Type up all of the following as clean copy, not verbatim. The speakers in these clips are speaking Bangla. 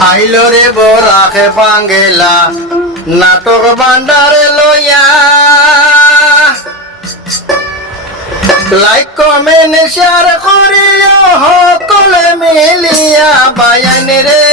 আইলো রে বরাকে বাঙ্গেলা নাটক ভান্ডারে লইয়া লাইক কমেন্ট শেয়ার করিও সকলে মিলিয়া বায়াইন রে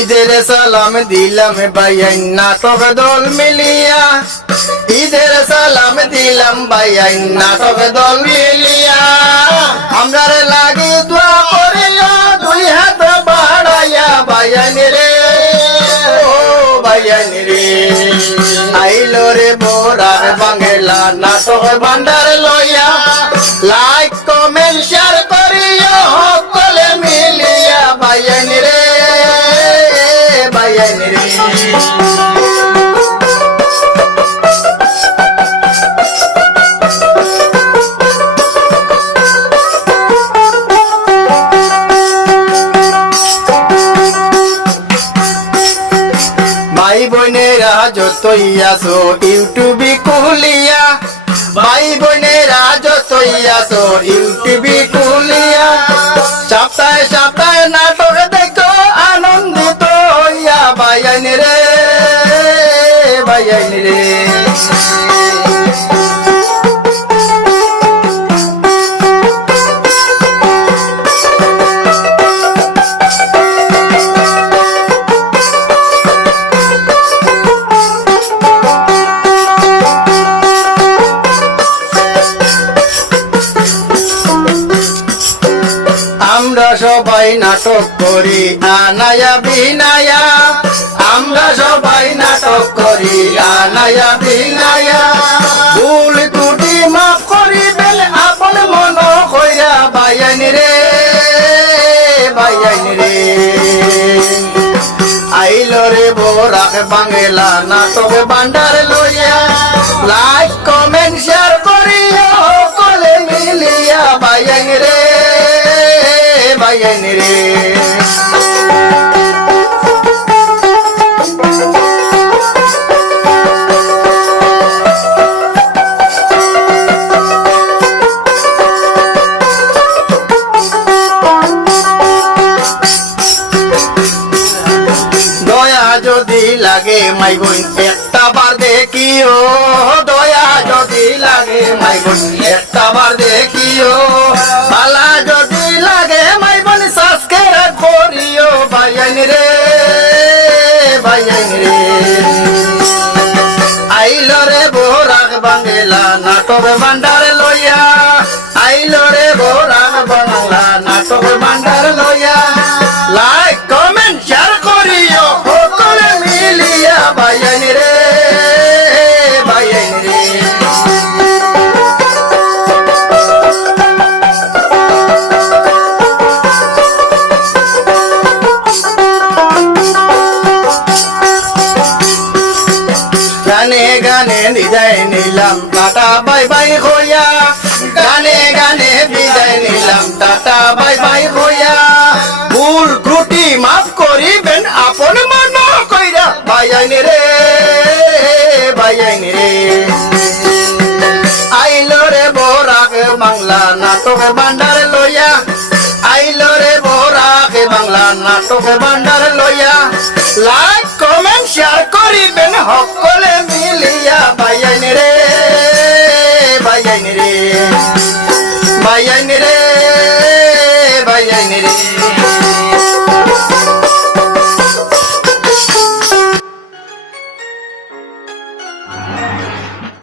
ঈদের সালাম দিলাম বাইয়াইন নাটক দল মিলিয়া ঈদের সালাম দিলাম বাইয়াইন নাটক দল মিলিয়া আমরার লাগি দোয়া করিয়া দুই হাত বাড়াইয়া বাইয়াইন রে ও বাইয়াইন রে আইলো রে বোরার বাঙ্গেলা নাটক ভান্ডার লইয়া লাইক কমেন্ট শেয়ার করিয়া সকলে মিলিয়া বাইয়াইন রে বাইয়াইন রে ভাই বোনেরা যতই আসো ইউটিউবে খুলিয়া ভাই বোনেরা যতই আসো ইউটিউবে খুলিয়া সপ্তাহে সপ্তাহে নাটক দেখো আনন্দিত হইয়া বাইয়াইন রে বাইয়াইন রে আমরা সবাই নাটক করি আনায়া বিনায়া আমরা সবাই নাটক করি আনায়া বিনায়া ভুল ত্রুটি মাফ করিবেন আপন মন কইরা বাইয়াইন রে বাইয়াইন রে আইলো রে বোরাক বাঙ্গেলা নাটক ভান্ডার লইয়া লাইক কমেন্ট শেয়ার করিয়া সকলে মিলিয়া বাইয়াইন রে বাইয়াইন রে দয়া যদি লাগে মাই বোন একটা বার দেখিও দয়া যদি লাগে মাই বোন একটা বার দেখিও ভালা যদি লাগে মাই বোন সাবস্ক্রাইব করিও বাইয়াইন রে বাইয়াইন রে আইলো রে বোরাক বাঙ্গেলা নাটক ভান্ডার লইয়া আইলো রে বোরাক বাংলা নাটক ভান্ডার লইয়া লাইক কমেন্ট শেয়ার করিও সকলে মিলিয়া বাইয়াইন রে বাইয়াইন রে গানে গানে বিদায় নিলাম টাটা বাই বাই হইয়া গানে গানে বিদায় নিলাম টাটা বাই বাই হইয়া ভুল ত্রুটি মাফ করিবেন আপন মন কইরা বাইয়াইন রে বাইয়াইন রে আইলো রে বোরাক বাংলা নাটক ভান্ডার লইয়া আইলো রে বোরাক বাংলা নাটক ভান্ডার লইয়া লাইক কমেন্ট শেয়ার করিবেন সকলে মিলিয়া